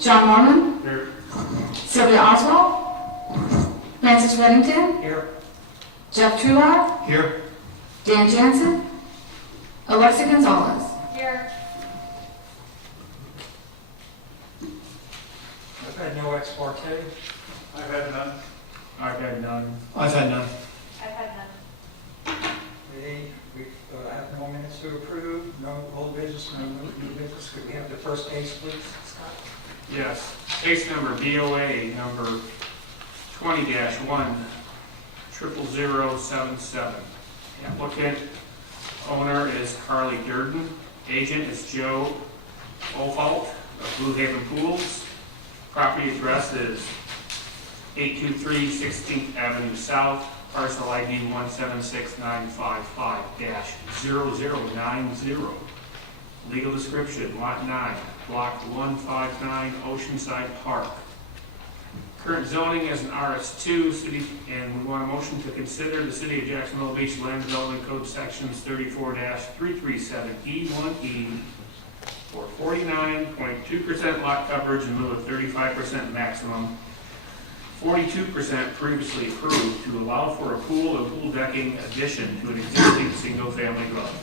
John Mormon. Here. Sylvia Oswald. Francis Reddington. Here. Jeff Trular. Here. Dan Jansen. Alexa Gonzalez. Here. I've had no ex parte. I've had none. I've had none. I've had none. I've had none. We have no minutes to approve, no old business, no new business. Could we have the first case, please, Scott? Yes. Case number BOA number 20-10077. Applicant owner is Carly Durden. Agent is Joe Ofault of Blue Haven Pools. Property address is 823 16th Avenue South, parcel ID 176955-0090. Legal description, Lot 9, Block 159, Oceanside Park. Current zoning is an RS2 city, and we want a motion to consider the City of Jacksonville Beach Land Development Code Sections 34-337E1E for 49.2% lot coverage in lieu of 35% maximum, 42% previously approved, to allow for a pool and pool decking addition to an existing single-family dwelling.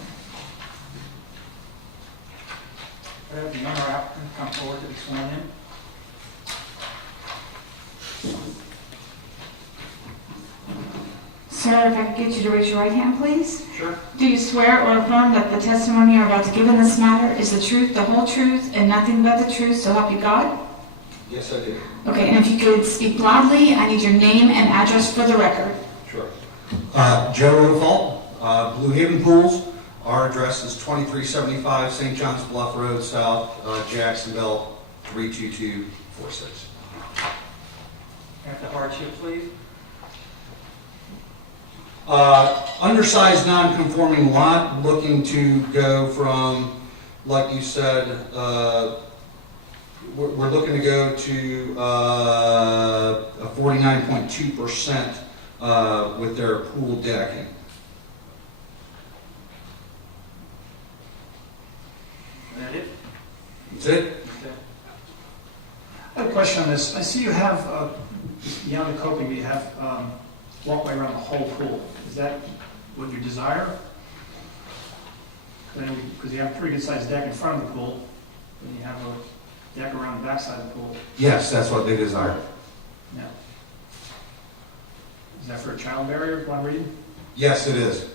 Could I have the owner applicant come forward to be sworn in? Sir, if I could get you to raise your right hand, please. Sure. Do you swear or affirm that the testimony you're about to give in this matter is the truth, the whole truth, and nothing but the truth, so help you God? Yes, I do. Okay, and if you could speak loudly, I need your name and address for the record. Sure. Joe Ofault, Blue Haven Pools. Our address is 2375 St. John's Bluff Road, South, Jacksonville, 32246. Have the hardship, please. Undersized non-conforming lot, looking to go from, like you said, we're looking to go to a 49.2% with their pool decking. Is that it? That's it? I have a question on this. I see you have, beyond the coping, you have walkway around the whole pool. Is that what you desire? Because you have a pretty good sized deck in front of the pool, and you have a deck around the backside of the pool. Yes, that's what they desire. Yeah. Is that for a child barrier, what I'm reading? Yes, it is.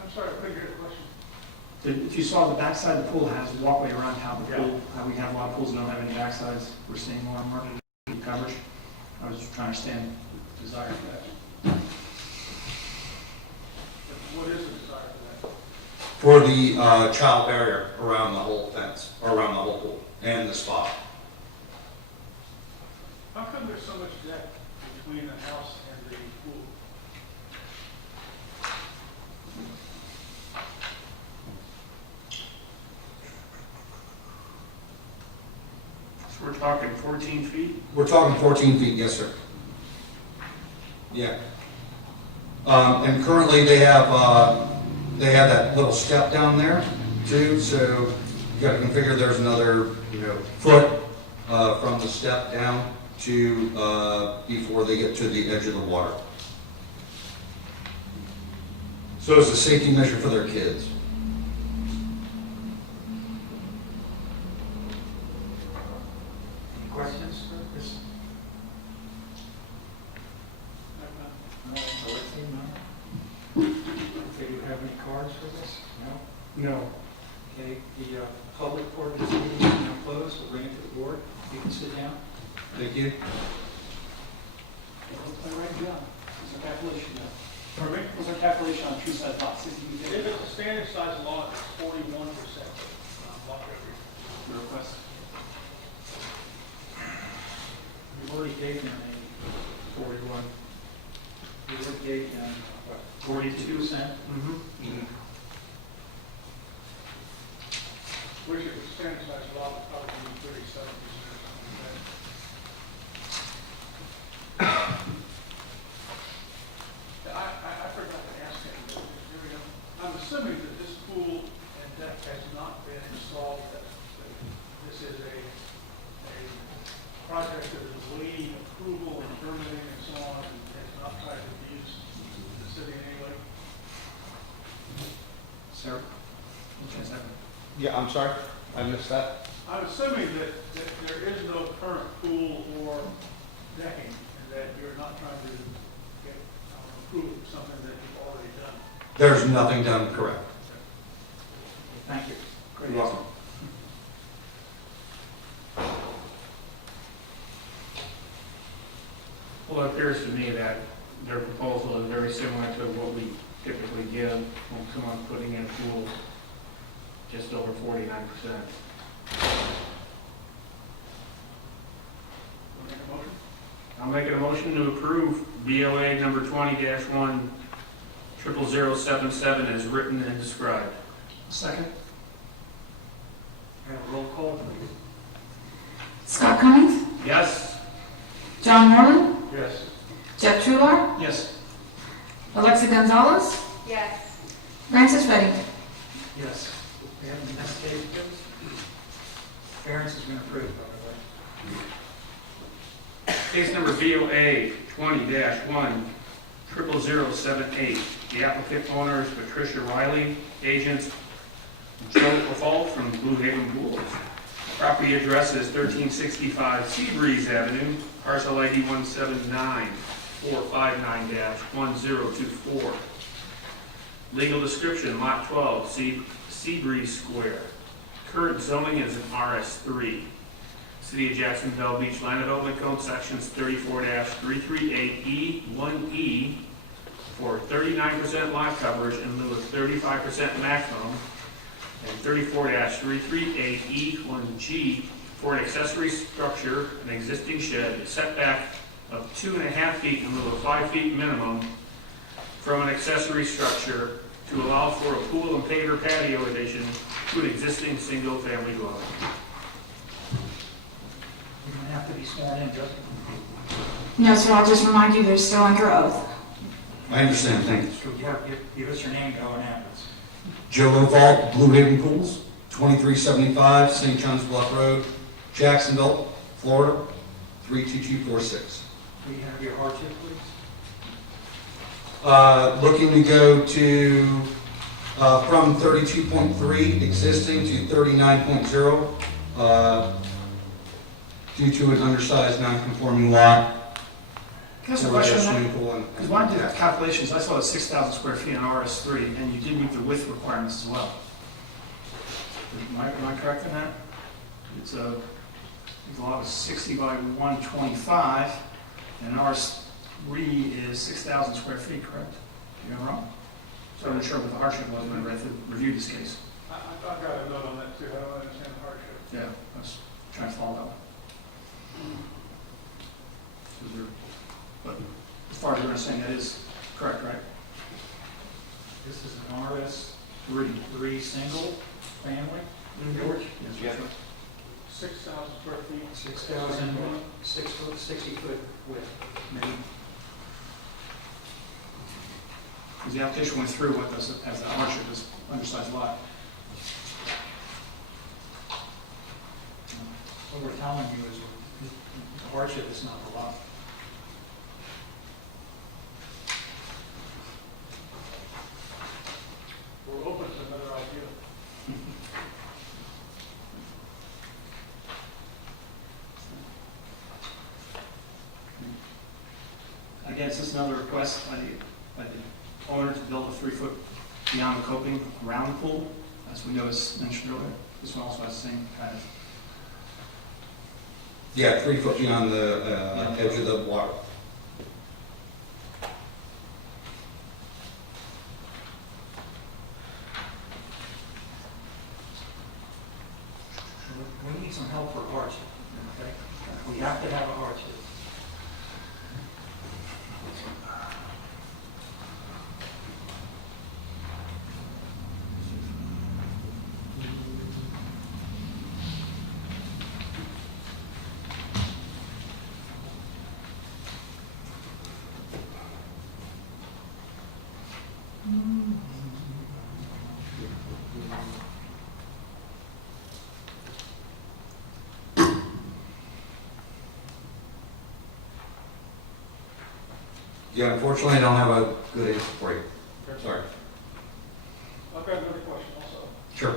I'm sorry, I couldn't hear the question. If you saw the backside of the pool has a walkway around how the pool, how we have a lot of pools that don't have any backsides, we're seeing more and more coverage. I was just trying to understand the desire for that. What is the desire for that? For the child barrier around the whole fence, or around the whole pool, and the spot. How come there's so much deck between the house and the pool? So we're talking 14 feet? We're talking 14 feet, yes, sir. Yeah. And currently they have that little step down there too, so you got to configure there's another, foot from the step down to before they get to the edge of the water. So it's a safety measure for their kids. Any questions for this? No, Alexei, no? Okay, do you have any cards for this? No? No. Okay, the public portion of this meeting is now closed. We'll bring it to the board. You can sit down. Thank you. What's the right job? What's our calculation now? Pardon me? What's our calculation on true size lot? 60 If it's a standard size lot, it's 41% lot coverage. Your request? We've already gave them 41. we already gave them, what, 42. 42%? Mm-hmm. Which is a standard size lot, would probably be 37%. I forgot to ask him, I'm assuming that this pool and deck has not been installed, that this is Yeah, I'm sorry, I missed that. I'm assuming that there is no current pool or decking, and that you're not trying to get approval of something that you've already done. There's nothing done correct. Thank you. Great. You're welcome. Well, it appears to me that their proposal is very similar to what we typically give when someone's putting in a pool, just over 49%. Want to make a motion? I'm making a motion to approve BOA number 20-1 00077 as written and described. Second? Have a roll call, please. Scott Cummings, Yes? John Moreland, Yes. Jeff Trular, Yes. Alexa Gonzalez, Yes. Francis Redding. Yes. We have the next case, please. Variance has been approved, by the way. Case number BOA 20-1 00078. The applicant owner is Patricia Riley, agent Joe Lafalt from Blue Haven Pools. Property address is 1365 Seabreeze Avenue, parcel ID 179-459-1024. Legal description, lot 12, Seabreeze Square. Current zoning is an RS3. City of Jacksonville Beach Land Development Code, sections 34-338E, 1E, for 39% lot coverage in lieu of 35% maximum, and 34-338E, 1G, for an accessory structure, an existing shed, setback of 2.5 feet in lieu of 5 feet minimum from an accessory structure to allow for a pool and paver patio addition to an existing single-family dwelling. You're going to have to be sworn in, Justin. No, sir, I'll just remind you, they're still under oath. I understand, thank you. So you have, give us your name, go and address. Joe Lofalt, Blue Haven Pools, 2375 St. John's Bluff Road, Jacksonville, Florida, 32246. Will you have your hardship, please? Looking to go to, from 32.3 existing to 39.0, due to an undersized non-conforming lot. Can I ask a question on that? Swimming pool and- Because when I did calculations, I saw it's 6,000 square feet in RS3, and you did meet the width requirements as well. Am I correct in that? It's a lot of 60 by 125, and RS3 is 6,000 square feet, correct? You know wrong? So I'm not sure what the hardship was when I reviewed this case. I've got a note on that too, I don't understand the hardship. Yeah, I was trying to follow that one. But as far as you're saying, that is correct, right? This is an RS3 single family, George? Yes. 6,000 square feet. 6,000, 6 foot, 60 foot width. Maybe. Because the application went through what as the hardship is undersized lot. What we're telling you is the hardship is not the lot. We're open to another idea. Again, it's just another request by the owner to build a 3-foot beyond the coping around the pool. As we know, as mentioned earlier, this one also has the same kind of. Yeah, 3 foot beyond the edge of the water. We need some help for hardship, okay? We have to have a hardship. Yeah, unfortunately, I don't have a good answer for you. Sorry. I've got another question also. Sure.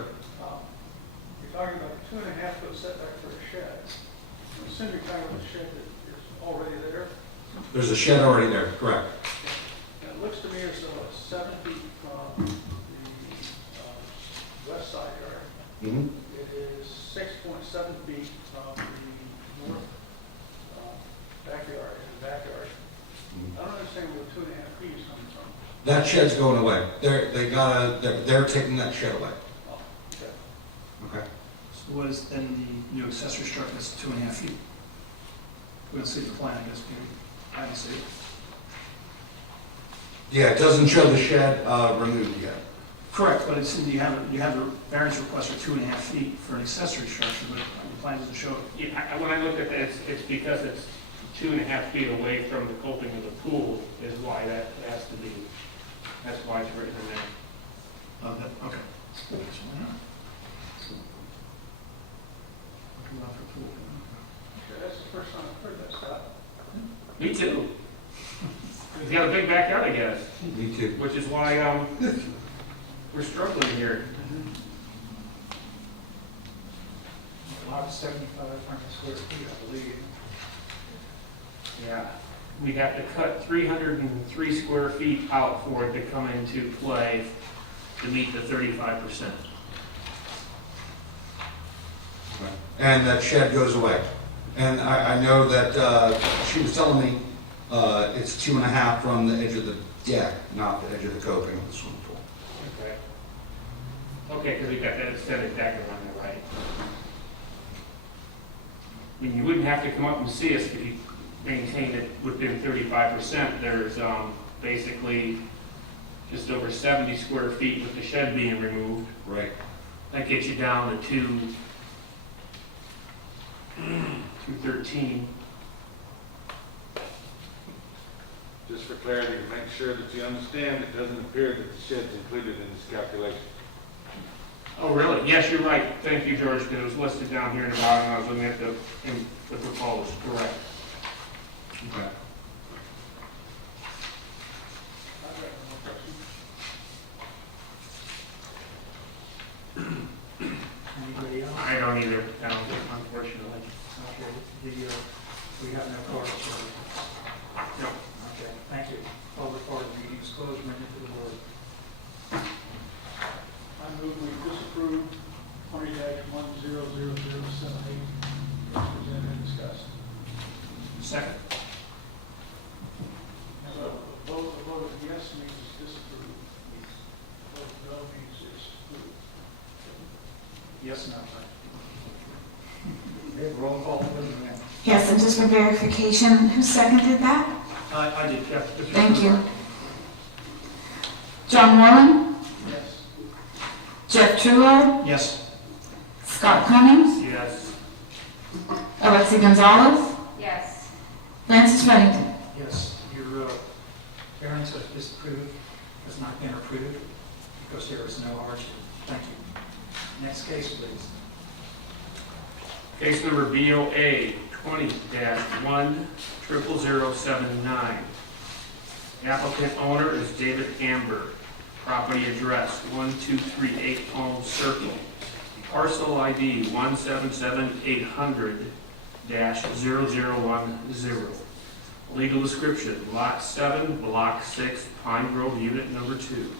There's a shed already there, correct? And it looks to me as though it's 7 feet from the west side yard. Mm-hmm. It is 6.7 feet from the north backyard, in the backyard. I don't understand where 2.5 feet is coming from. That shed's going away. They're taking that shed away. Oh, okay. Okay. So what is then the new accessory structure that's 2.5 feet? We don't see the plan, I guess, I don't see it. Yeah, it doesn't show the shed removed yet. Correct, but it's, you have a variance request for 2.5 feet for an accessory structure, but the plan doesn't show it. Yeah, when I looked at that, it's because it's 2.5 feet away from the coping of the pool is why that has to be, that's why it's written in there. Oh, that, okay. So, why not? Looking out for pool. Okay, that's the first time I've heard that, Scott. Me too. He's got a big backyard, I guess, Me too. which is why, we're struggling here. Lot of 7,500 square feet, I believe. Yeah. We'd have to cut 303 square feet out for it to come into play to meet the 35%. And that shed goes away. And I know that she was telling me it's 2.5 from the edge of the deck, not the edge of the coping of the swimming pool. Okay. Okay, because we've got that extended deck around there, right? I mean, you wouldn't have to come up and see us if you maintained it within 35%. There's basically just over 70 square feet with the shed being removed. Right. That gets you down to 213. Just for clarity, to make sure that you understand, it doesn't appear that the shed's included in this calculation. Oh, really? Yes, you're right. Thank you, George, because it was listed down here in the bottom, and I was looking at the proposed, correct. Okay. I've got no question. Anybody else? I don't either, unfortunately. Okay, we have no cards, so, No. okay, thank you. Public part of the meeting is closed, bring it to the board. I move we disapprove 20-100078 as presented and discussed. Second. So a vote of yes means disapprove. A vote of no means it's approved. Yes, no. Okay, roll call, please, ma'am. Yes, and just for verification, who seconded that? I did, yeah. Thank you. John Moran, Yes. Jeff Truitt, Yes. Scott Cummings, Yes. Alexi Gonzalez, Yes. Francis Reddington. Yes, your variance was disapproved, has not been approved because there is no hardship. Thank you. Next case, please. Case number BOA 20-10079. Applicant owner is David Amber. Property address 1238 Palm Circle. Parcel ID 177-800-0010. Legal description, Lot 7, Block 6, Pine Grove, Unit Number 2.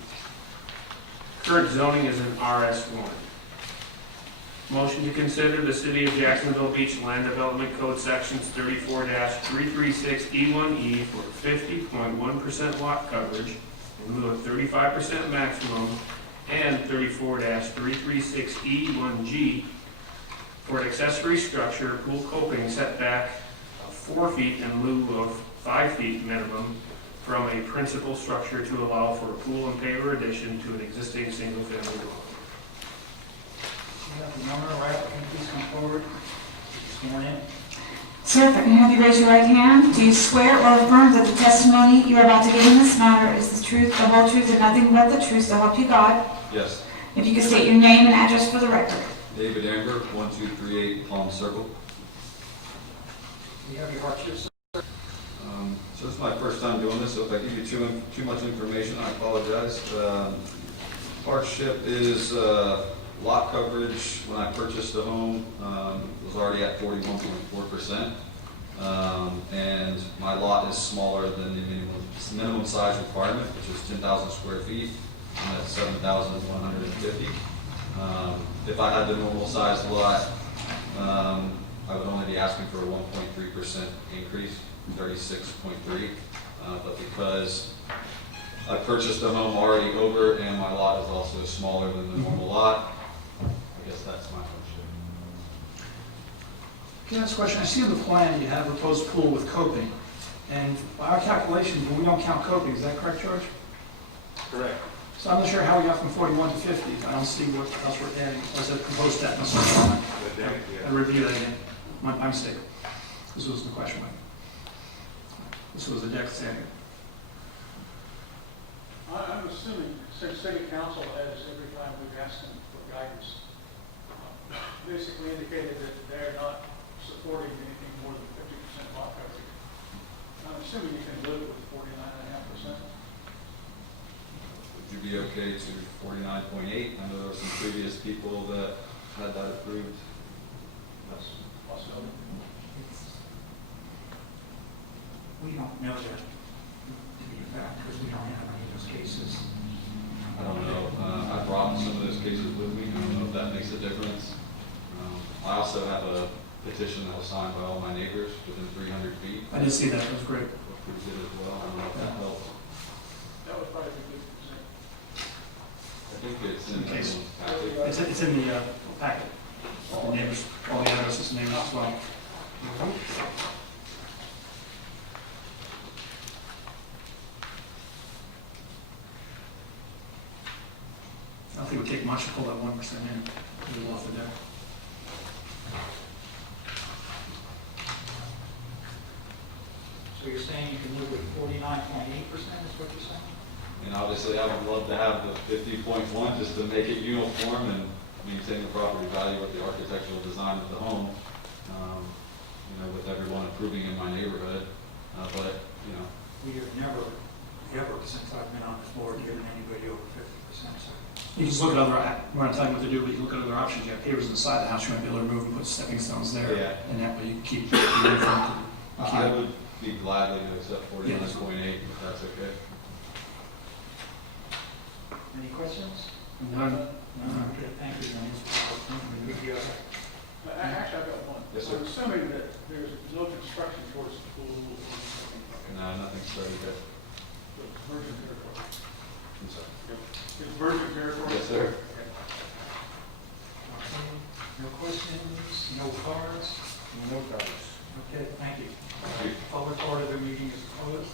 Current zoning is an RS1. Motion to consider the City of Jacksonville Beach Land Development Code Sections 34-336E1E for 50.1% lot coverage in lieu of 35% maximum, and 34-336E1G for an accessory structure pool coping setback of 4 feet in lieu of 5 feet minimum from a principal structure to allow for a pool and paver addition to an existing single-family dwelling. You have the owner or applicant, please come forward. Sworn in. Sir, if I can have you raise your right hand, do you swear or affirm that the testimony you are about to give in this matter is the truth, the whole truth, and nothing but the truth, so help you God? Yes. If you could state your name and address for the record. David Amber, 1238 Palm Circle. Do you have your hardship, sir? So this is my first time doing this, so if I give you too much information, I apologize. Hardship is lot coverage. When I purchased the home, was already at 41.4%. And my lot is smaller than the minimum size requirement, which is 10,000 square feet, and that's 7,150. If I had the normal sized lot, I would only be asking for a 1.3% increase, 36.3. But because I purchased a home already over and my lot is also smaller than the normal lot, I guess that's my hardship. Can I ask a question? I see on the plan you have a proposed pool with coping, and by our calculations, we don't count coping, is that correct, George? Correct. So I'm not sure how we got from 41 to 50. I don't see what else we're adding. Was it proposed deck? The deck, I review that again. My mistake. This was the question. This was the deck standard. I'm assuming, since city council has, every time we've asked them for guidance, basically indicated that they're not supporting anything more than 50% lot coverage. I'm assuming you can live with 49.5%. Would you be okay to 49.8? I know there were some previous people that had that approved. That's a possibility. We don't know that to be a fact, because we don't have any of those cases. I don't know. I brought some of those cases with me. I don't know if that makes a difference. I also have a petition that was signed by all my neighbors within 300 feet. I did see that. That was great. Approved it as well. I don't know if that helps. That would probably be good to say. I think it's in Okay. everyone's package. It's in the packet. The neighbors, all the addresses and neighbors as well. I don't think it would take much to pull that 1% in, put it off the deck. So you're saying you can live with 49.8% is what you're saying? And obviously, I would love to have the 50.1 just to make it uniform and maintain the property value with the architectural design of the home. With everyone approving in my neighborhood. But We have never, ever, since I've been on this board, given anybody over 50%. So You can just look at other, we're not telling you what to do, but you look at other options. You have pavers on the side of the house, you might be able to remove and put stepping stones there. Yeah. And that way you keep the uniform. I would be gladly to accept 49.8 if that's okay. any questions? None. Okay, thank you. Actually, I've got one. Yes, sir. I'm assuming that there's no construction towards the pool or something. No, nothing started yet. So it's virgin territory. I'm sorry. It's virgin territory? Yes, sir. Okay. Okay, no questions, no cards? No cards. Okay, thank you. Thank you. Public part of the meeting is closed.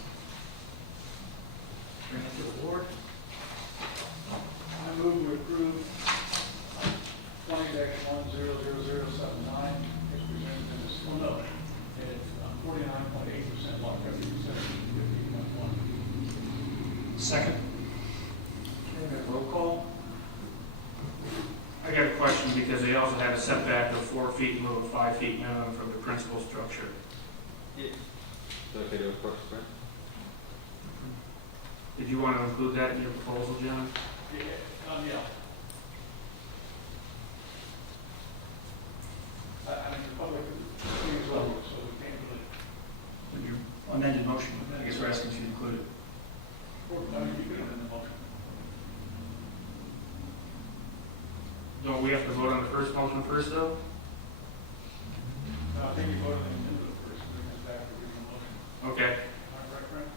Bring it to the board. I move to approve 20-10079, as presented in this, well, no, it's 49.8% lot coverage, instead of 50.1. Second. Okay, we have roll call. I got a question because they also had a setback of 4 feet in lieu of 5 feet minimum from the principal structure. Is that okay to approach, sir? Did you want to include that in your proposal, John? Yeah. I mean, the public is over, so we can't really, In your amended motion, I guess we're asking you to include it. I mean, you could have in the motion. Don't we have to vote on the first motion first, though? I think you voted on the end of the first, bring us back to the motion. Okay. Am I right, Frank?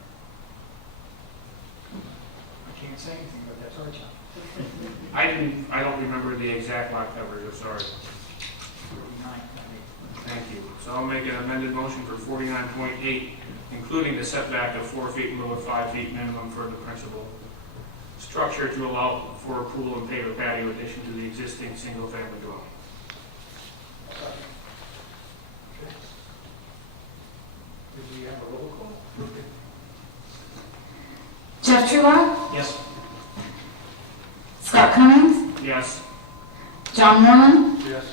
I can't say anything, but that's our job. I don't remember the exact lot coverage, I'm sorry. 49.8. Thank you. So I'll make an amended motion for 49.8, including the setback of 4 feet in lieu of 5 feet minimum for the principal structure to allow for a pool and paver patio addition to the existing single-family dwelling. Okay. Did we have a roll call? Jeff Truitt? Yes. Scott Cummings? Yes. John Moreland? Yes.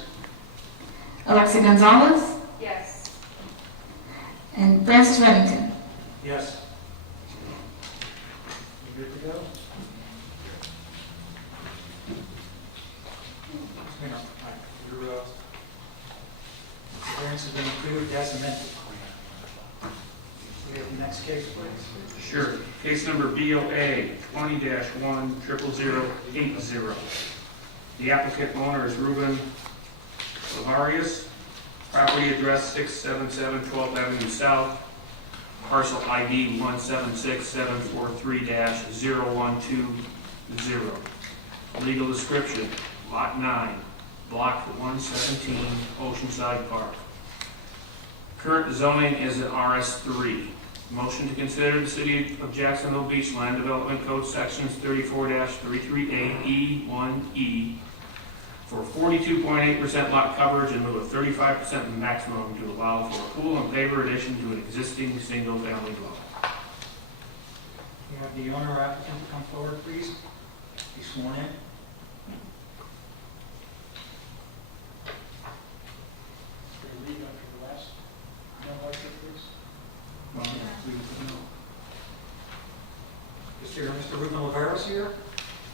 Alexi Gonzalez? Yes. And Francis Remington? Yes. You good to go? Hang on, all right. Your variance has been approved as amended. case, please. Sure. Case number BOA 20-10080. The applicant owner is Ruben Lavarius. Property address 677 12th Avenue South. Parcel ID 176743-0120. Legal description, Lot 9, Block 117, Oceanside Park. Current zoning is an RS3. Motion to consider the City of Jacksonville Beach Land Development Code Sections 34-338E1E for 42.8% lot coverage in lieu of 35% maximum to allow for a pool and paver addition to an existing single-family dwelling. You have the owner or applicant to come forward, please. Be sworn in. For the lead up to the last, no motion, please. Well, yeah, please, no. Is there Mr. Ruben Oliveros here,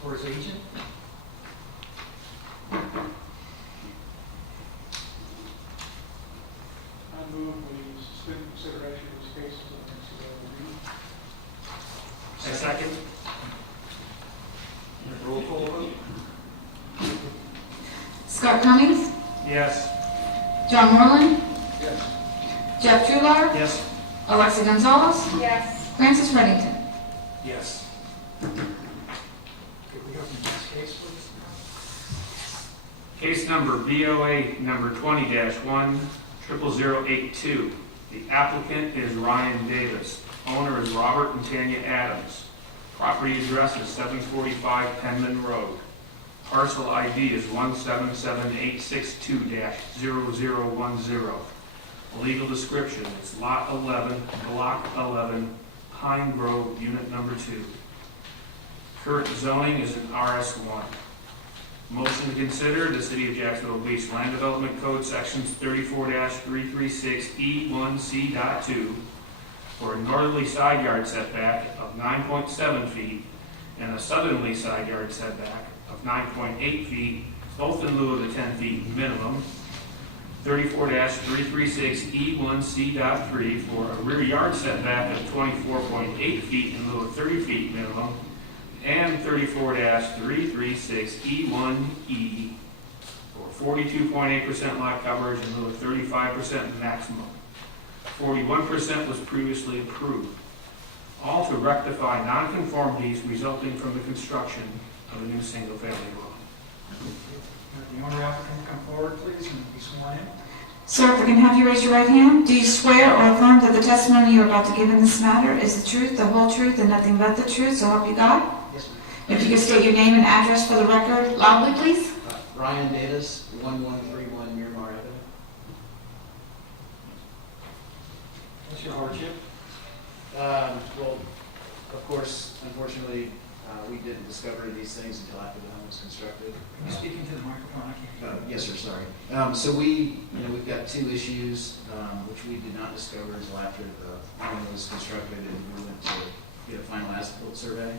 or his agent? I move we suspend consideration of this case until the next available meeting. I second. Roll call vote. Scott Cummings, Yes. John Moreland, Yes. Jeff Trular, Yes. Alexi Gonzalez, Yes. Francis Reddington. Yes. Could we open this case, please? Case number BOA number 20-10082. The applicant is Ryan Davis. Owner is Robert and Tanya Adams. Property address is 745 Penman Road. Parcel ID is 177862-0010. Legal description is Lot 11, Block 11, Pine Grove, Unit Number 2. Current zoning is an RS1. Motion to consider the City of Jacksonville Beach Land Development Code Sections 34-336E1C.2 for a northerly side yard setback of 9.7 feet and a southerly side yard setback of 9.8 feet, both in lieu of the 10 feet minimum. 34-336E1C.3 for a rear yard setback of 24.8 feet in lieu of 30 feet minimum, and 34-336E1E for 42.8% lot coverage in lieu of 35% maximum. 41% was previously approved. All to rectify nonconformities resulting from the construction of a new single-family dwelling. Have the owner or applicant come forward, please, and be sworn in. Sir, if I can have you raise your right hand, do you swear or affirm that the testimony you're about to give in this matter is the truth, the whole truth, and nothing but the truth, so help you God? Yes, ma'am. If you could state your name and address for the record loudly, please. Ryan Davis, 1131 Miramar Avenue. What's your hardship? Well, of course, unfortunately, we didn't discover these things until after the home was constructed. Can you speak into the microphone? I can't hear. Yes, sir, sorry. So we've got two issues, which we did not discover until after the home was constructed and we went to get a final as-built survey.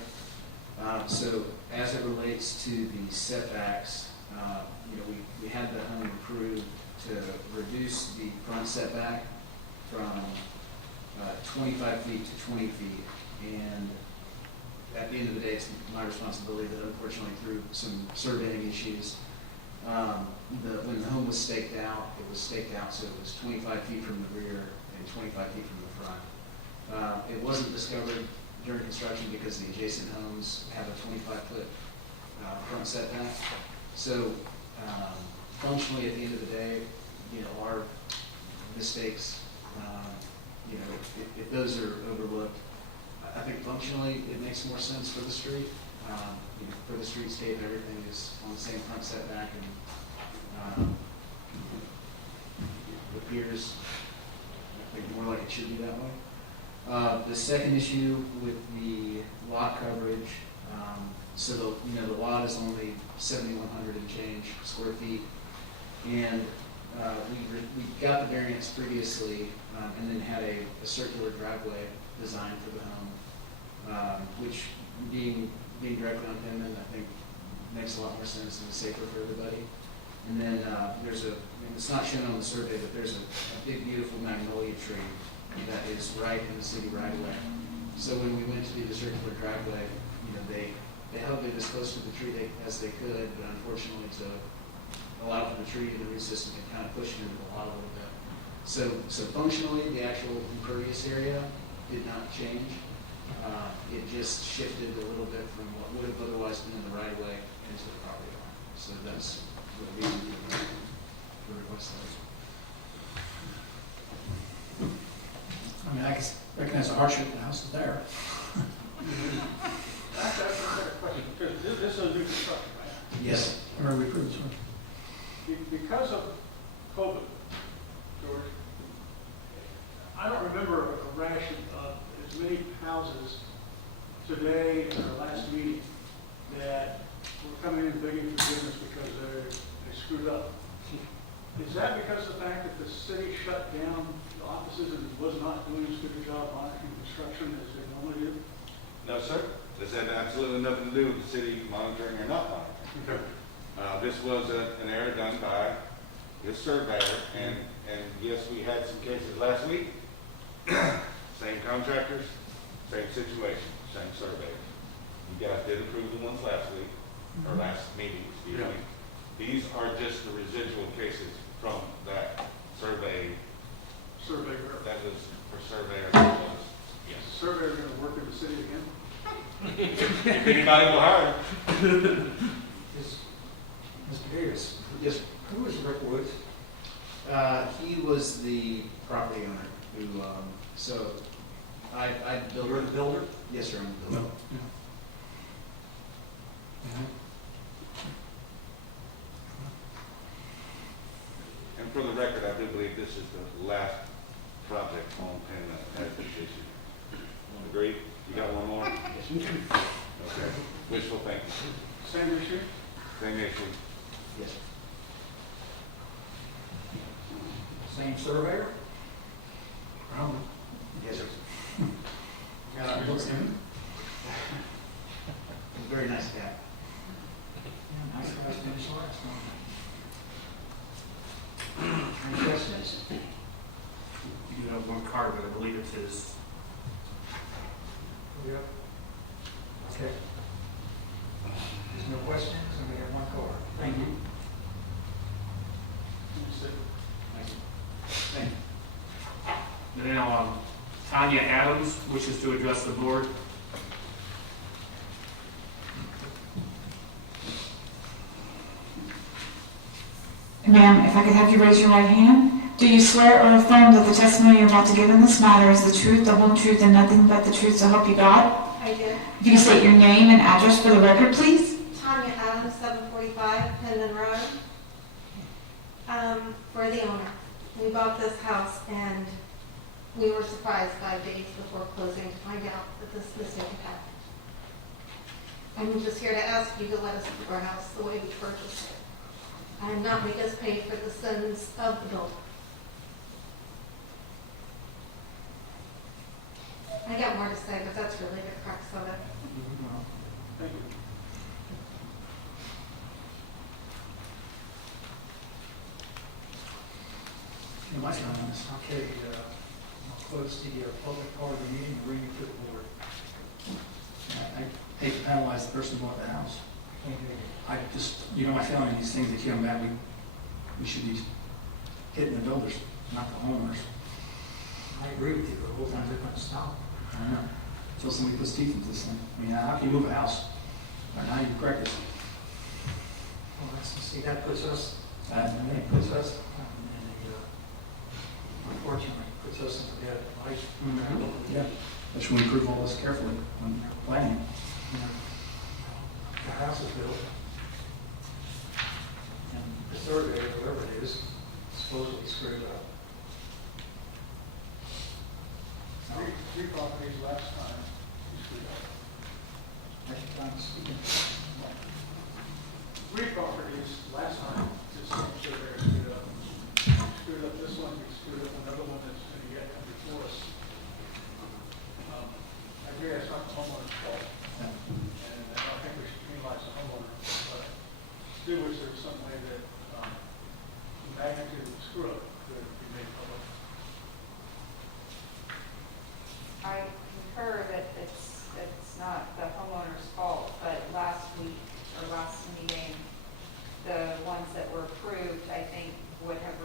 So as it relates to the setbacks, we had the home approved to reduce the front setback from 25 feet to 20 feet. And at the end of the day, it's my responsibility that unfortunately through some surveying issues, when the home was staked out, it was staked out so it was 25 feet from the rear and 25 feet from the front. It wasn't discovered during construction because the adjacent homes have a 25-foot front setback. So functionally, at the end of the day, our mistakes, if those are overlooked, I think functionally it makes more sense for the street. For the streetscape, everything is on the same front setback and it appears, I think, more like it should be that way. The second issue with the lot coverage, so the lot is only 7,100 and change square feet, and we got the variance previously, and then had a circular driveway designed for the home, which being directly on Penman, I think makes a lot more sense and is safer for everybody. And then it's not shown on the survey, but there's a big beautiful magnolia tree that is right in the city right away. So when we went to do the circular driveway, they held it as close to the tree as they could, but unfortunately to allow for the tree and the root system, it kind of pushed into the lot a little bit. So functionally, the actual impervious area did not change. It just shifted a little bit from what would have otherwise been in the right of way into the property line. So that's the reason for the request. I mean, I can recognize the hardship, the house is there. That's a better question, because this is a new construction, right? Yes. Or we approved, sorry. Because of COVID, George, I don't remember a rash of as many houses today in our last meeting that were coming in begging forgiveness because they screwed up. Is that because of the fact that the city shut down the offices and was not doing as good a job monitoring construction as they normally do? No, sir. This had absolutely nothing to do with the city monitoring or not monitoring. This was an error done by this surveyor, and yes, we had some cases last week. Same contractors, same situation, same surveyor. You guys did approve the ones last week, or last meeting, excuse me. These are just the residual cases from that survey. Surveyor. That was for surveyor. That was, Is the surveyor going to work in the city again? if anybody will hire. Mr. Davis, Yes. who is Rick Woods? He was the property owner who, so I built. You're the builder? Yes, sir, I'm the builder. And for the record, I do believe this is the last project on Penn that has this issue. Agreed? You got one more? Okay. Wishful thinking. Same issue? Same issue. Yes, sir. Same surveyor? Probably. Yes, sir. Looks good. Very nice guy. Yeah, nice guys finish last one. Any questions? You do have one card, but I believe it's his. Yep. Okay. There's no questions, and we have one card. Thank you. Thank you. And now, Tanya Adams wishes to address the board. Ma'am, if I could have you raise your right hand. Do you swear or affirm that the testimony you're about to give in this matter is the truth, the whole truth, and nothing but the truth, so help you God? I do. If you can state your name and address for the record, please. Tanya Adams, 745 Pendon Road. For the owner. We bought this house and we were surprised 5 days before closing to find out that this mistake had happened. I'm just here to ask you to let us keep our house the way we purchased it and not make us pay for the sins of the builder. I got more to say, but that's really the crux of it. Thank you. You might not on this. Okay, I'll close the public part of the meeting and bring you to the board. I hate to penalize the person who bought the house. Can't do it. I just, my feeling, these things that come back, we should be hitting the builders, not the homeowners. I agree with you, but we'll find a different style. I don't know. Until somebody puts teeth into this thing. I mean, how can you move a house? Right now, you correct this. Well, see, that puts us, That- and it puts us, unfortunately, puts us in a bad light. Yeah, that's when we prove all this carefully when planning. The house is built, and the surveyor, whoever it is, supposedly screwed up. Three properties last time, you screwed up. I think I'm speaking. Three properties last time, this same surveyor screwed up. Screwed up this one, he screwed up another one that's going to get before us. I agree, it's not the homeowner's fault, and I don't think we should penalize the homeowner, but do wish there was some way that the magnitude of the screw up could be made public.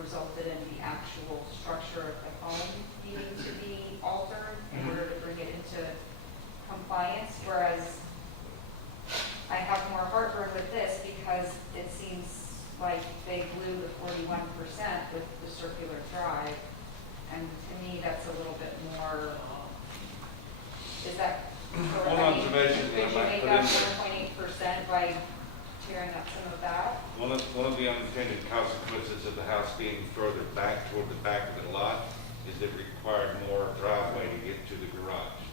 resulted in the actual structure of the home needing to be altered in order to bring it into compliance, whereas I have more heartburn with this because it seems like they blew the 41% with the circular drive. And to me, that's a little bit more, is that correct? One observation Could that I you might make put up in there. 1.8% by tearing up some of that? One of the unintended consequences of the house being further back toward the back of the lot is it required more driveway to get to the garage.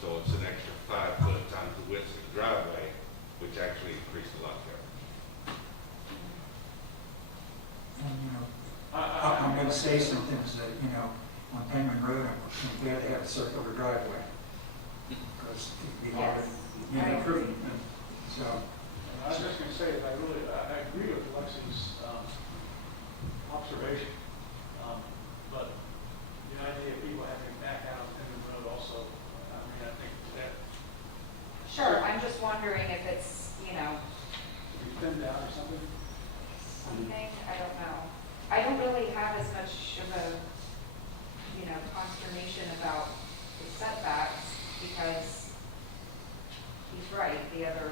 So it's an extra 5 foot times the width of the driveway, which actually increased the lot coverage. And, I'm going to say some things that, on Penman Road, I'm glad they have a circular driveway. Because it'd be hard Yes, to, I agree. So, I was just going to say, that I agree with Lexi's observation, but the idea of people having to back out in the road also, I think that Sure, I'm just wondering if it's, should be thinned out or something. something, I don't know. I don't really have as much of a, consternation about the setbacks because he's right, the other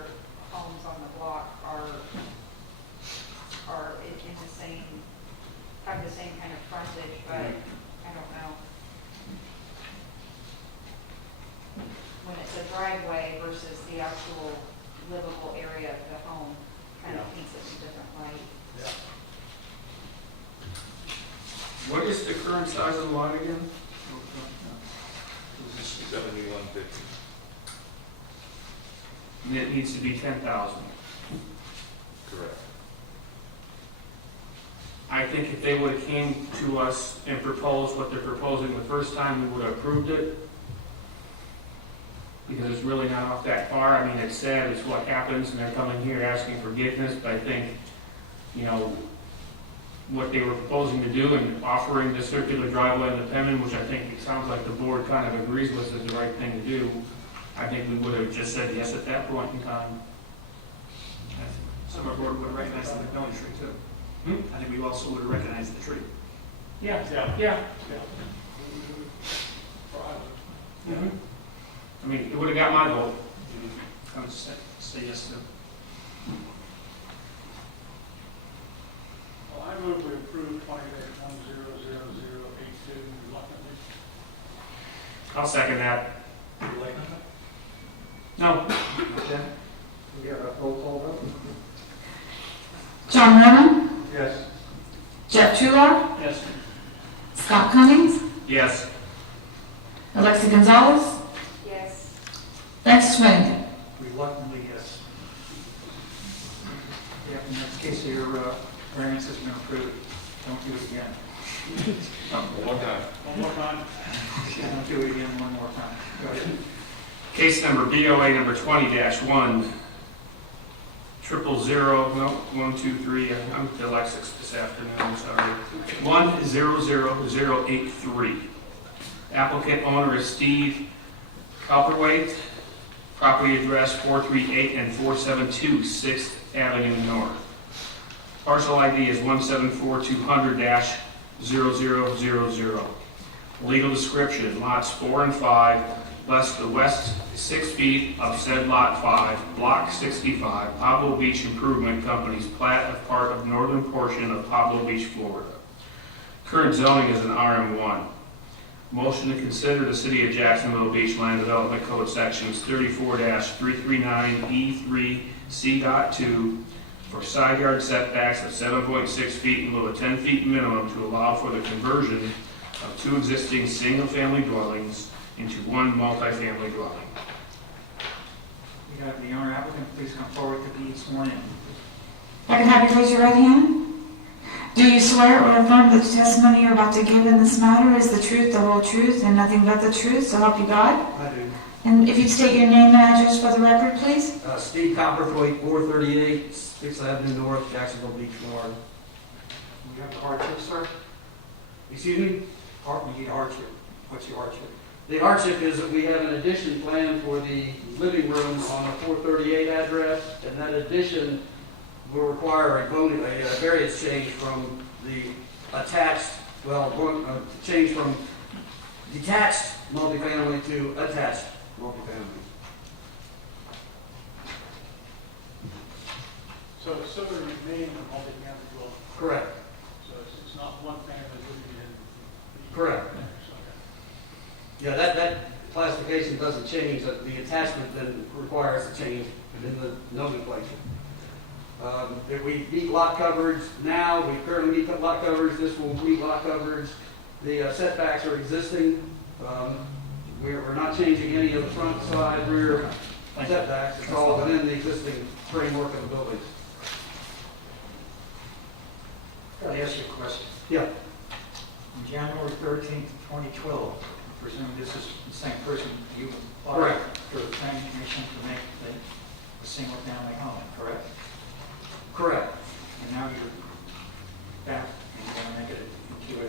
homes on the block are in the same, have the same kind of frontage, but I don't know. When it's a driveway versus the actual livable area of the home, kind of paints it in a different light. Yeah. What is the current size of the lot again? 7150. And it needs to be 10,000. Correct. I think if they would have came to us and proposed what they're proposing the first time, we would have approved it. Because it's really not off that far. I mean, it's sad, it's what happens, and they're coming here asking forgiveness, but I think, what they were proposing to do and offering the circular driveway in the Penman, which I think it sounds like the board kind of agrees with is the right thing to do, I think we would have just said yes at that point in time. Some of our board would have recognized the McMillan tree too. I think we also would have recognized the tree. Yeah, Yeah. yeah. Yeah. Mhm. I mean, it would have got my vote. I would say yes to. Well, I move we approve 20-100082 reluctantly. I'll second that. Relate. No, okay. We have a roll call vote? John Lemon, Yes. Jeff Chular, Yes. Scott Cummings, yes. Alexi Gonzalez, Yes. Francis Swing. Reluctantly, yes. Yeah, in this case, your variance has been approved. Don't do it again. One more time. One more time. Don't do it again one more time. Go ahead. Case number BOA number 20-1, 123, I'm dyslexic this afternoon, I'm sorry. 100083. Applicant owner is Steve Cowperwaite. Property address 438 and 472 6th Avenue North. Parcel ID is 174-200-0000. Legal description, lots 4 and 5, less the west 6 feet of said lot 5, block 65, Pablo Beach Improvement Company's plat of part of northern portion of Pablo Beach, Florida. Current zoning is an RM1. Motion to consider the City of Jacksonville Beach Land Development Code Sections 34-339E3C.2 for side yard setbacks of 7.6 feet in lieu of 10 feet minimum to allow for the conversion of 2 existing single-family dwellings into 1 multifamily dwelling. We have the owner applicant, please come forward to be sworn in. If I can have you raise your right hand. Do you swear or affirm that the testimony you're about to give in this matter is the truth, the whole truth, and nothing but the truth, so help you God? I do. And if you'd state your name and address for the record, please? Steve Copperthwaite, 438 6th Avenue North, Jacksonville Beach, Florida. We have hardship, sir? Excuse me? We need hardship. What's your hardship? The hardship is that we have an addition planned for the living room on the 438 address, and that addition will require a variance change from the attached, well, change from detached multifamily to attached multifamily. So it's still going to remain a multi-family dwelling, Correct. so it's not one family living in the. Correct. Okay. Yeah, that classification doesn't change, the attachment then requires a change in the nomenclature. If we meet lot coverage now, we currently meet lot coverage, this will meet lot coverage. The setbacks are existing. We're not changing any of the front, side, rear setbacks. It's all within the existing framework of the buildings. Can I ask you a question? Yeah. On January 13th, 2012, I presume this is the same person you applied Correct. for the planning commission to make the single-family home, correct? Correct. And now you're back and you're going to make it into a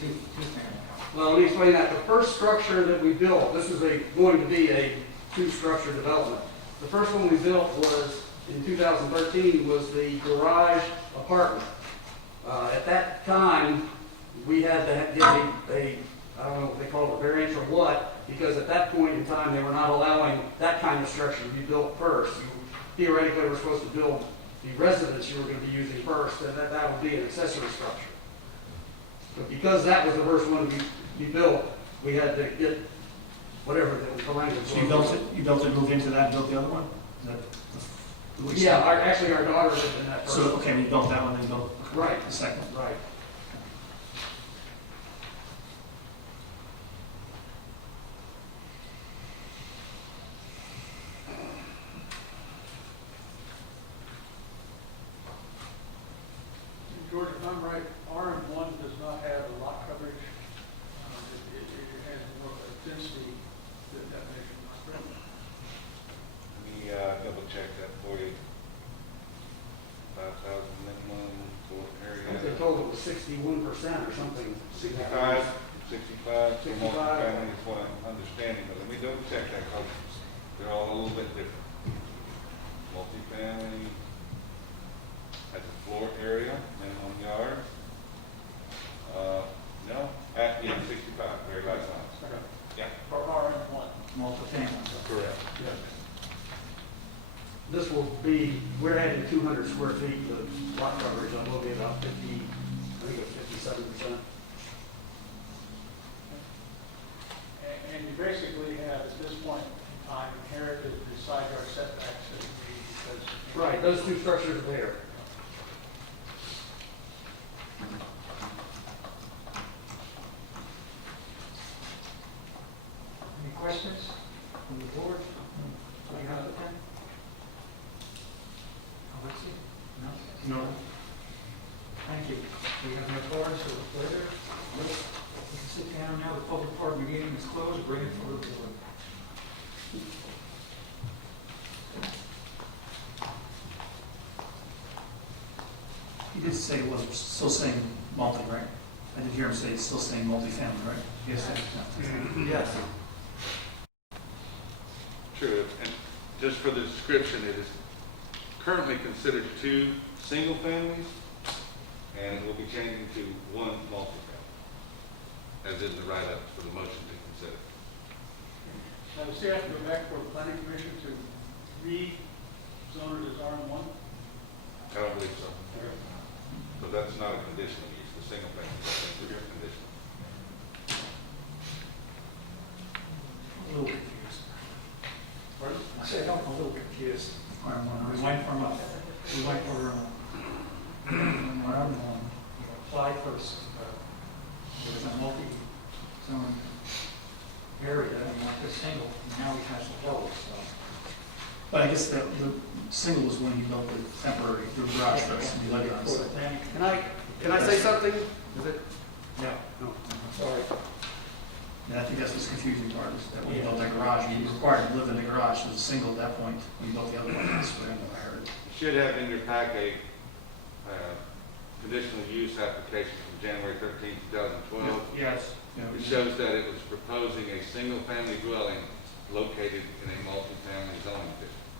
two-family home. Well, let me explain that. The first structure that we built, this is going to be a two-structure development. The first one we built was, in 2013, was the garage apartment. At that time, we had to get I don't know what they call it, a variance or what, because at that point in time, they were not allowing that kind of structure to be built first. You theoretically were supposed to build the residence you were going to be using first, and that would be an accessory structure. But because that was the first one to be built, we had to get whatever the language was. So you built it, moved into that, and built the other one? Is that the- Yeah, actually, our daughter lived in that first. So, okay, we built that one, then you built Right. the second. Right. George, if I'm right, RM1 does not have a lot coverage. It has more of a density definition. Let me double check that for you. 5,000 minimum for I think they area. told it was 61% or something. 65 for 65. multifamily is what I'm understanding, but let me double check that because they're all a little bit different. Multifamily has a floor area, minimum yard. No, yeah, 65, very last line. Okay. Yeah. For RM1. Multifamily. Correct. This will be, we're adding 200 square feet to lot coverage, and we'll be about 50, I think it's 57%. And you basically have, at this point in time, inherited the side yard setbacks that you need because. Right, those two structures are there. Any questions from the board? Do you have anything? Alexi? No? No. Thank you. We have no cards or further. You can sit down now. The public part of the meeting is closed. Bring it forward to the board. He did say it was still saying multi, right? I did hear him say it's still saying multifamily, right? Yes. Yes. True, and just for the description, it is currently considered 2 single families, and it will be changing to 1 multifamily, as in the write-up for the motion to consider. Now, does he have to go back for the planning commission to rezone it as RM1? I don't believe so. But that's not a conditional use, the single family is a conditional. A little confused. Pardon? I said, I'm a little confused. We went from you applied for, there was a multi-zone area, and you went to single, and now he has to double, so. But I guess the single was when you built the temporary, the garage first, and you let it on. For the planning. Can I say something? Is it? No. No. Sorry. And I think that's what's confusing part, is that when you built that garage, you were required to live in the garage, so it was single at that point, when you built the other one, that's what I heard. You should have in your pack a conditional use application from January 13, 2012. Yes. It shows that it was proposing a single-family dwelling located in a multifamily zoning district,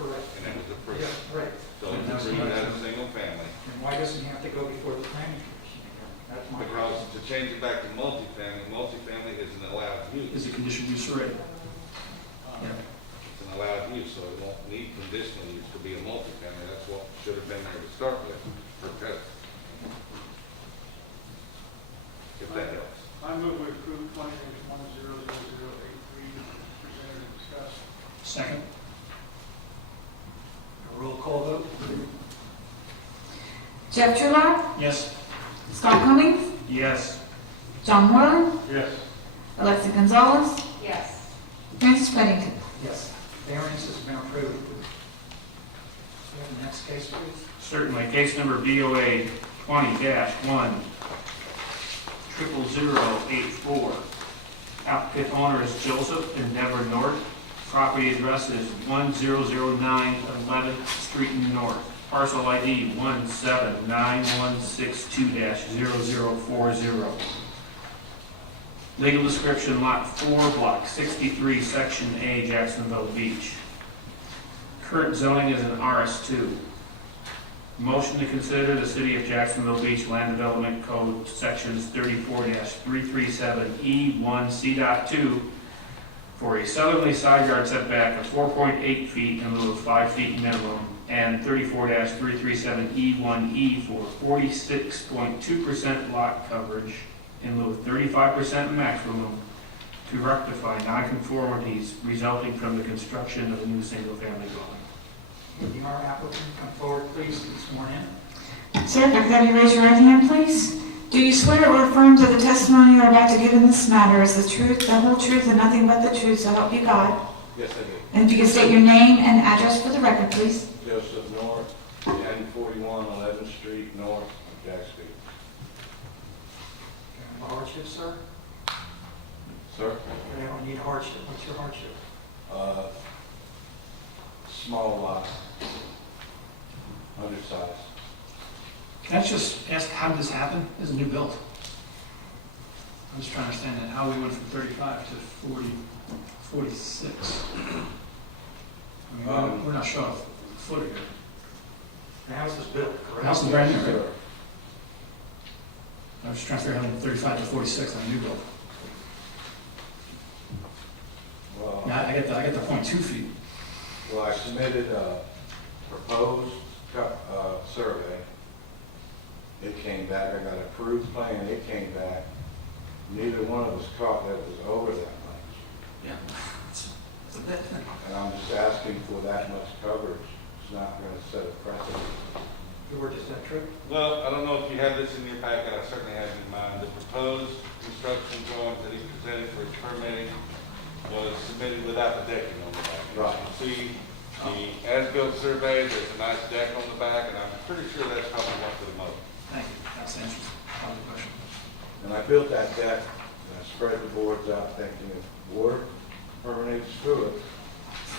Correct. and it was approved. Yeah, right. So it's approved as a single family. And why doesn't he have to go before the planning commission again? That's my Because question. to change it back to multifamily is an allowed use. Is a conditional use already? Yeah. It's an allowed use, so it won't need conditional use to be a multifamily. That's what should have been there to start with, for test. If that helps. I move we approve 20-100083, presented and discussed. Second? A roll call vote? Jeff Truitt, Yes. Scott Cummings, Yes. John Moore, Yes. Alexa Gonzalez, Yes. Francis Pennington. Yes. Variance has been approved. Do you have the next case, please? Certainly. Case number BOA 20-1-00084. Applicant owner is Joseph Endeavor North. Property address is 1009 11th Street North. Parcel ID 17916-0040. Legal description, Lot 4, Block 63, Section A, Jacksonville Beach. Current zoning is an RS2. Motion to consider the City of Jacksonville Beach Land Development Code Sections 34-337E1C.2 for a southerly side yard setback of 4.8 feet in lieu of 5 feet minimum, and 34-337E1E for 46.2% lot coverage in lieu of 35% maximum to rectify nonconformities resulting from the construction of a new single-family dwelling. Would our applicant come forward, please, and be sworn in? Sir, if I could have you raise your right hand, please. Do you swear or affirm that the testimony you are about to give in this matter is the truth, the whole truth, and nothing but the truth, so help you God? Yes, I do. And if you could state your name and address for the record, please. Joseph North, 1041 11th Street North, Jack Street. No hardship, sir? Sir? We don't need hardship. What's your hardship? Small lot, undersized. Can I just ask, how did this happen? This is a new build. I'm just trying to understand that, how we went from 35 to 46. I mean, we're not short of foot here. The house is built, The correct? house is brand new, right? I was just trying to figure out how 35 to 46 on a new build. Well, Yeah, I get the 0.2 feet. well, I submitted a proposed survey. It came back, I got an approved plan, it came back. Neither one of us caught that it was over that much. Yeah. It's a bit. And I'm just asking for that much coverage. It's not gonna set a precedent. George, is that true? Well, I don't know if you have this in your packet, I certainly have it in mind. The proposed construction drawings that he presented for his permitting was submitted without the decking on the back. Right. You see the as-built survey, there's a nice deck on the back, and I'm pretty sure that's probably what for the motor. Thank you. That's the answer. That was the question. And I built that deck, and I spread the boards out thinking if water permeates through it,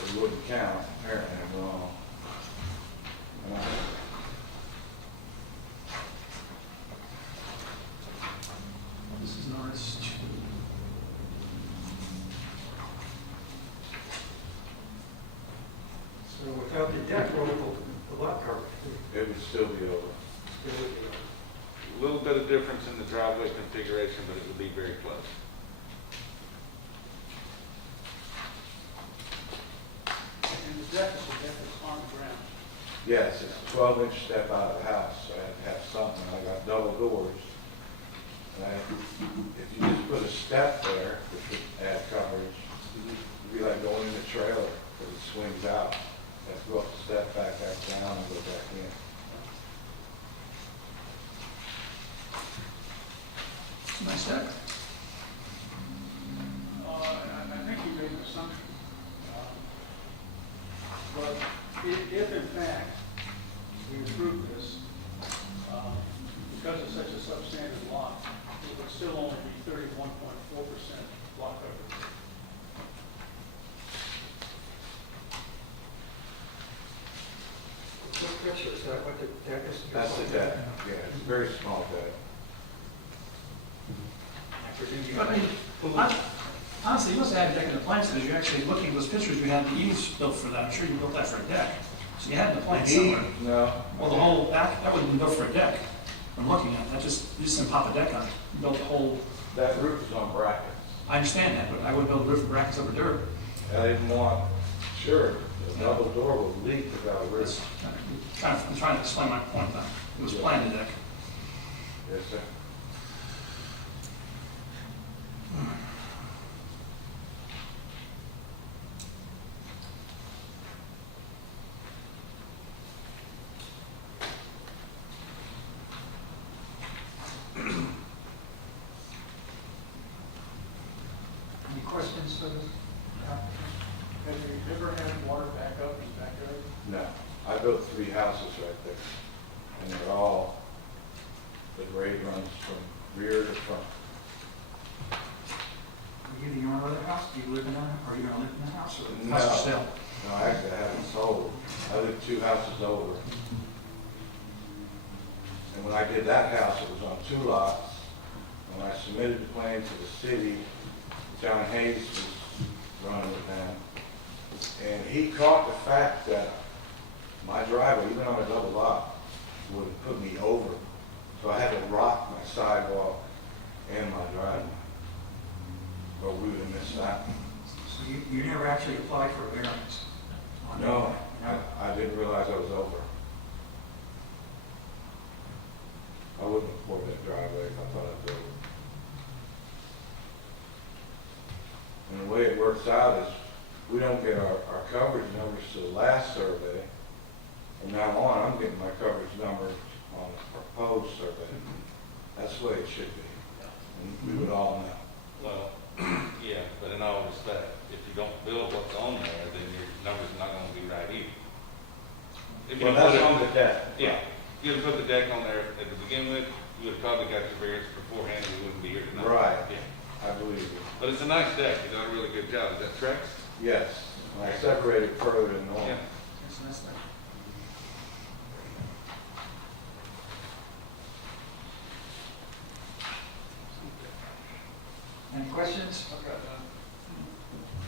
it wouldn't count. Apparently I'm wrong. And This is an RS2. So without the deck, what would the lot coverage be? it would still be over. It would be, A little bit of difference in the driveway configuration, but it would be very close. And the deck is on the ground. Yes, it's a 12-inch step out of the house, so I had to have something. I got double doors. And if you just put a step there, which would add coverage, it'd be like going in a trailer, because it swings out. You have to go up the step, back down, and go back in. Nice deck. I think you made an assumption. But if in fact we approve this, because it's such a substandard lot, it would still only be 31.4% lot coverage. what picture is that, what the deck is? That's the deck. Yeah, it's a very small deck. I presume you But I mean, honestly, you must have had a deck in the plans, because you're actually looking at those pictures, you had the eaves built for that. I'm sure you built that for a deck. So you had the plan somewhere. No. Well, the whole back, that would have been built for a deck. I'm looking at, that just, you just didn't pop a deck on it. You built a whole, That roof is on brackets. I understand that, but I wouldn't build a roof with brackets over dirt. I didn't want, sure, the double door would leak without a It's- roof. I'm trying to explain my point now. It was planned deck. Yes, sir. Any questions for the applicant? Have you ever had water back up in the backyard? No, I built 3 houses right there, and they're all, the grade runs from rear to front. Are you the owner of the house? Do you live in that? Are you gonna live in the house or? No, House for sale. no, actually, I haven't sold. I live 2 houses over. And when I did that house, it was on 2 lots. When I submitted the plan to the city, John Hayes was running it then. And he caught the fact that my driveway, even on a double lot, would have put me over. So I had to rock my sidewalk and my driveway. Or we would have missed that. So you never actually applied for a variance? on that? No, I didn't realize I was over. I wouldn't have poured that driveway if I thought I'd do it. And the way it works out is, we don't get our coverage numbers to the last survey. From now on, I'm getting my coverage numbers on the proposed survey. That's the way it should be. And we would all know. Well, yeah, but in all respect, if you don't build what's on there, then your number's not gonna be right either. If you Well, don't put that's it- on the deck. Yeah, if you had put the deck on there at the begin with, you would have probably got your variance beforehand, we wouldn't be here tonight. Right. Yeah, I believe you. but it's a nice deck, you done a really good job, is that Trex? Yes, and I separated further than normal. Yeah. That's a nice thing. Any questions?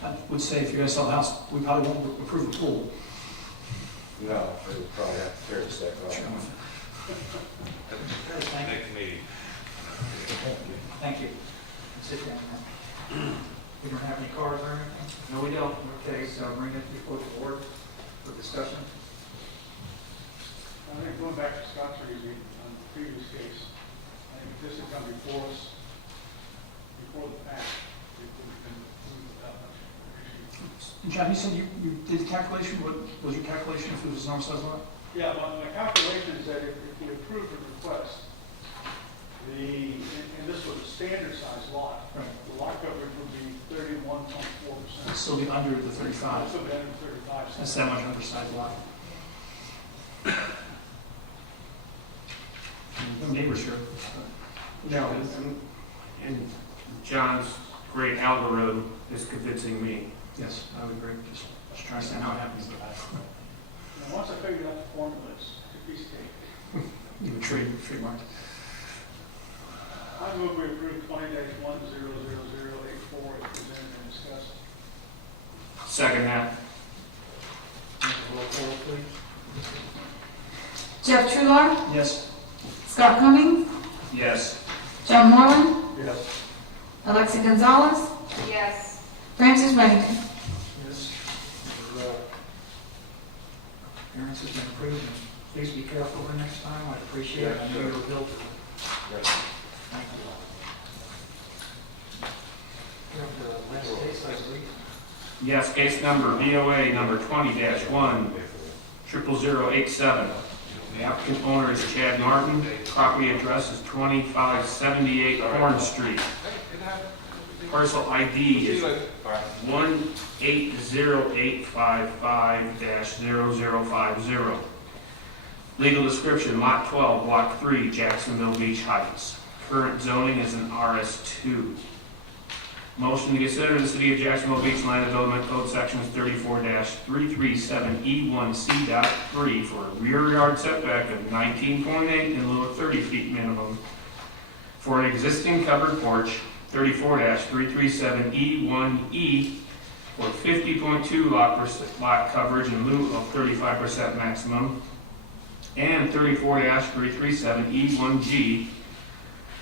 I would say if you're gonna sell the house, we probably won't approve the pool. No, they would probably have to tear the deck off. Thank you. Next meeting. Thank you. Sit down now. We don't have any cards or anything? No, we don't. Okay, so I'll bring it before the board for discussion. I think going back to Scott's reasoning on the previous case, I think if this had come before us, before the fact, it would have been moved without much issue. John, you said you did the calculation, what was your calculation if it was a normal size lot? Yeah, my calculation is that if we approve the request, and this was a standard size lot, Right. the lot coverage would be 31.4%. Still be under the 35. So then 35. That's that much undersized lot. No neighbors here. No, and John's great algorithm is convincing me. Yes, I would agree. Just trying to understand how it happens. And once I figured out the formula, it's a piece of cake. You would trademark. I move we approve 20-1000084 as presented and discussed. Second that. Roll call, please. Jeff Trular, Yes. Scott Cummings, Yes. John Moreland, Yes. Alexi Gonzalez, Yes. Francis Reagan. Yes. Your appearance has been approved, and please be careful the next time. I'd appreciate it. I know you're a builder. Thank you. You have the last case, I believe. Yes, case number BOA number 20-1 00087. The applicant owner is Chad Martin. Property address is 2578 Horn Street. Parcel ID is 1808550. Legal description, Lot 12, Block 3, Jacksonville Beach Heights. Current zoning is an RS2. Motion to consider the City of Jacksonville Beach Land Development Code Sections 34-337E1C.3 for a rear yard setback of 19.8 in lieu of 30 feet minimum for an existing covered porch, 34-337E1E for 50.2 lot coverage in lieu of 35% maximum, and 34-337E1G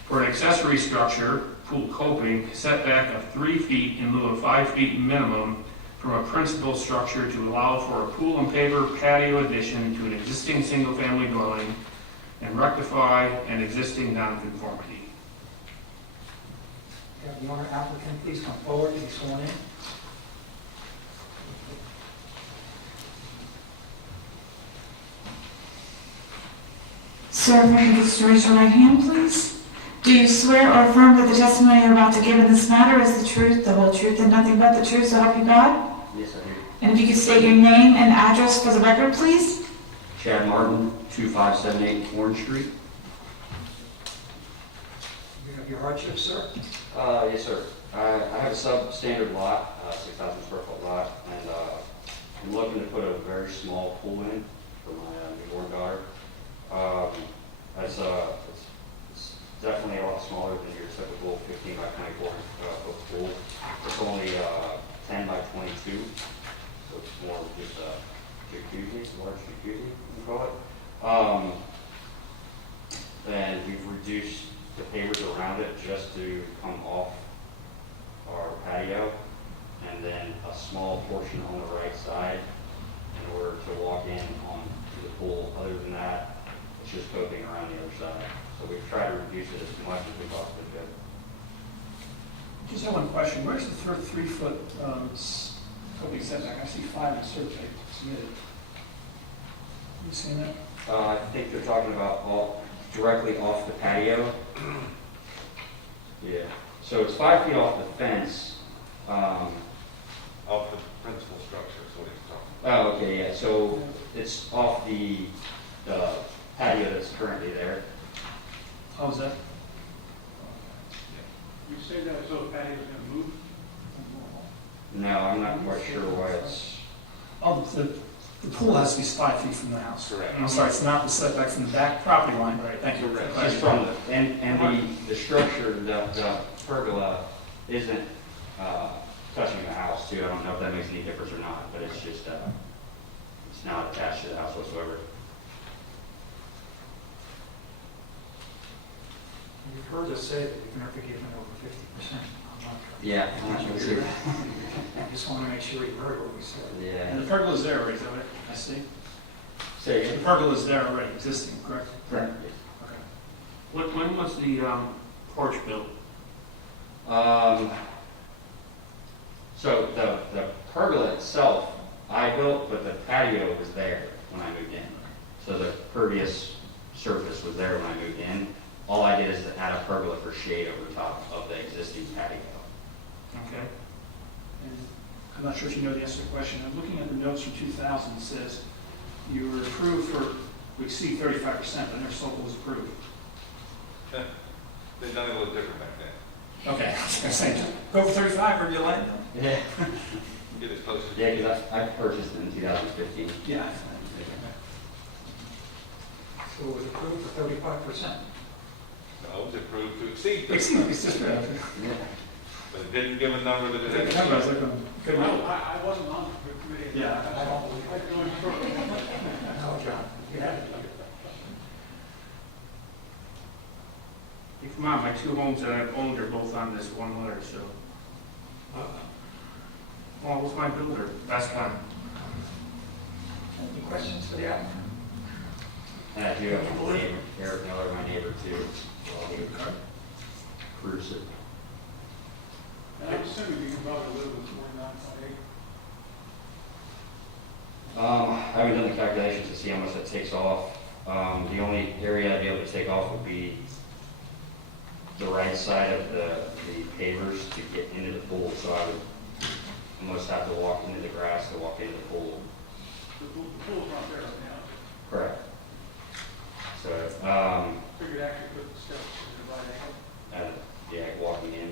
for an accessory structure, pool coping, setback of 3 feet in lieu of 5 feet minimum from a principal structure to allow for a pool and paver patio addition to an existing single-family dwelling and rectify an existing nonconformity. Have the owner applicant please come forward to be sworn in. Sir, if I could just raise your right hand, please. Do you swear or affirm that the testimony you're about to give in this matter is the truth, the whole truth, and nothing but the truth, so help you God? Yes, I do. And if you could state your name and address for the record, please? Chad Martin, 2578 Orange Street. You have your hardship, sir? Yes, sir. I have a substandard lot, 6,000 square foot lot, and I'm looking to put a very small pool in for my newborn daughter. It's definitely a lot smaller than your typical 15 by 24 foot pool. It's only 10 by 22, so it's more of just a jacuzzi, a large jacuzzi, you call it. And we've reduced the pavers around it just to come off our patio, and then a small portion on the right side in order to walk in onto the pool. Other than that, it's just coping around the other side. So we've tried to reduce it as much as we possibly could. Just have one question. Where's the 3-foot coping setback? I see 5 in the survey submitted. You seen that? I think they're talking about directly off the patio. Yeah. So it's 5 feet off the fence. Off the principal structure is what he's talking Oh, okay, yeah. So it's off the patio that's currently there. How is that? You say that as though the patio is going to move? No, I'm not quite sure why it's. Oh, the pool has to be 5 feet from the house. Correct. I'm sorry, it's not the setback from the back property line, right? Thank you. Correct. Just from the, and the structure, the pergola isn't touching the house too. I don't know if that makes any difference or not, but it's just, it's not attached to the house whatsoever. You've heard us say that you've never given over 50%. I'm not Yeah, I'm not sure. I just want to make sure you heard what we said. Yeah. And the pergola's there already, is that right? I see. Say The again? pergola's there already, existing, correct? Correct. Okay. When was the porch built? So the pergola itself, I built, but the patio was there when I moved in. So the pervious surface was there when I moved in. All I did is to add a pergola for shade over top of the existing patio. Okay. And I'm not sure if you know the answer to the question. I'm looking at the notes from 2000. It says you were approved for to exceed 35%, but never saw what was approved. about. They've done it a little different back then. Okay, I was going to say, go for 35 or you land them. Yeah. Get as close as. Yeah, because I purchased it in 2015. Yeah. So it was approved for 35%. No, it was approved to exceed. Excellent, it's just Yeah. But it didn't give a number that it had. I was looking, good No, note. I wasn't on the committee. Yeah. I don't believe I joined first. No, John, you had it. Keep in mind, my 2 homes that I've owned are both on this one letter, so. Well, it was my builder, last time. Any questions for the applicant? And I do have a neighbor, Eric Miller, my neighbor too. So I'll be cruise it. And I'm assuming you can probably live with 49.8. I haven't done the calculations to see how much that takes off. The only area I'd be able to take off would be the right side of the pavers to get into the pool. So I would almost have to walk into the grass to walk into the pool. The pool's not there right now. Correct. So, Figured actually put the steps in the right angle. yeah, walking in.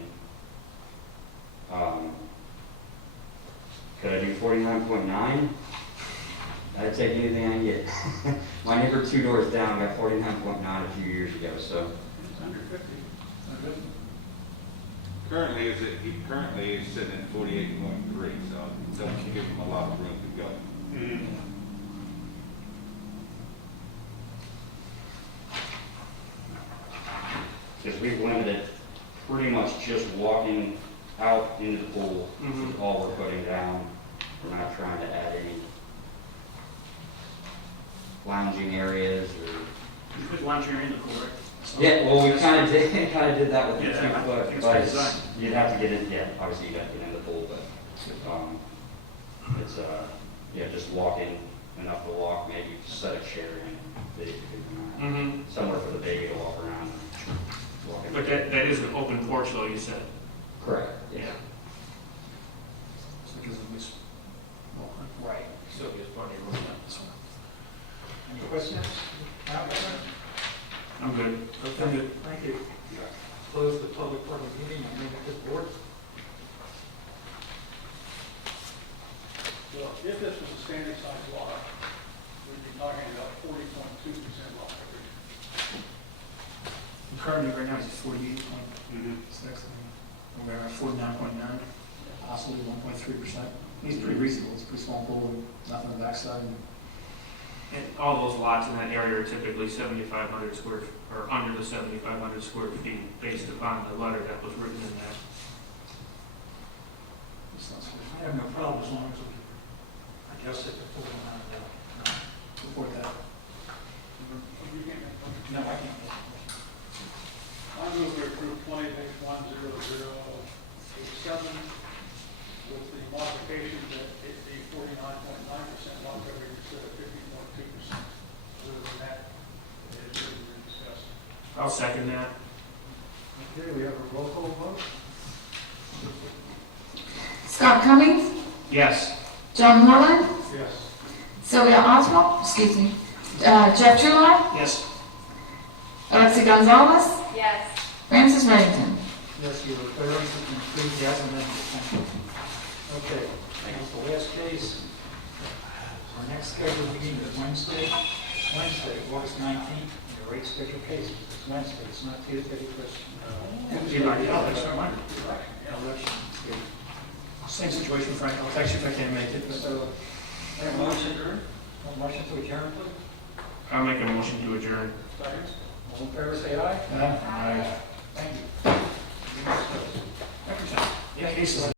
Could I do 49.9? I'd take anything I can get. My neighbor 2 doors down got 49.9 a few years ago, so. It's under 50. Currently he currently is sitting at 48.3, so it doesn't give him a lot of room to go. we've limited pretty much just walking out into the pool is all we're putting down. We're not trying to add any lounging areas or. You put launcher in the pool, right? So- Yeah, well, we kind of did that with the Yeah, 2 foot, it's but by it's- design. you'd have to get in, yeah, obviously you'd have to get in the pool, but, it's, yeah, just walking, enough to walk, maybe set a chair in, somewhere for the baby to walk around and walk in. But that is an open porch though, you said? Correct, Yeah. So it gives them this, well, Right. so it gives plenty of room. So, Any questions? I'm good. I'm good. Thank you. Close the public part of the meeting and move it to the board. Well, if this was a standard size lot, we'd be talking about 40.2% lot coverage. Currently, right now, it's 48.6, and we're at 49.9, possibly 1.3%. It's pretty reasonable, it's a pretty small pool, and nothing on the backside. And all those lots in that area are typically 7,500 square, or under the 7,500 square feet, based upon the letter that was written in that. It's not sort I have no problem as long as we adjust it to 49 now. of support that. You can't make one. No, I can't. I move to approve 20-10087 with the modification that it be 49.9% lot coverage instead of 50.2%. Other than that, it is really been discussed. I'll second that. Okay, we have a roll call vote. Scott Cummings, Yes. John Moreland, Yes. Sylvia Oswald, excuse me, Jeff Truitt, Yes. Alexi Gonzalez, Yes. Francis Reddington. Yes, you were clear, you can please the amendment. Thank you. Okay, that's the last case. Our next scheduled meeting is Wednesday, August 19th. The rate schedule case is Wednesday, it's not Tuesday, Chris. Election. Same situation, Frank, I'll text you if I can't make it, but So, a motion to adjourn, please. I'll make a motion to adjourn. Second? All in favor, say aye. Aye. Thank you. Yeah, cases